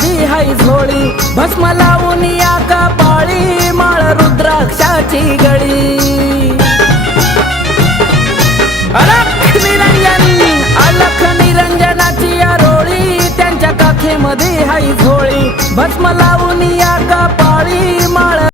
मध्ये हाय झोळी, भस्म लावून या कपाळी माळ रुद्राक्षाची गळी। अलख निरंजनाची आरोळी, त्यांच्या काखेमध्ये हाय झोळी, भस्म लावून या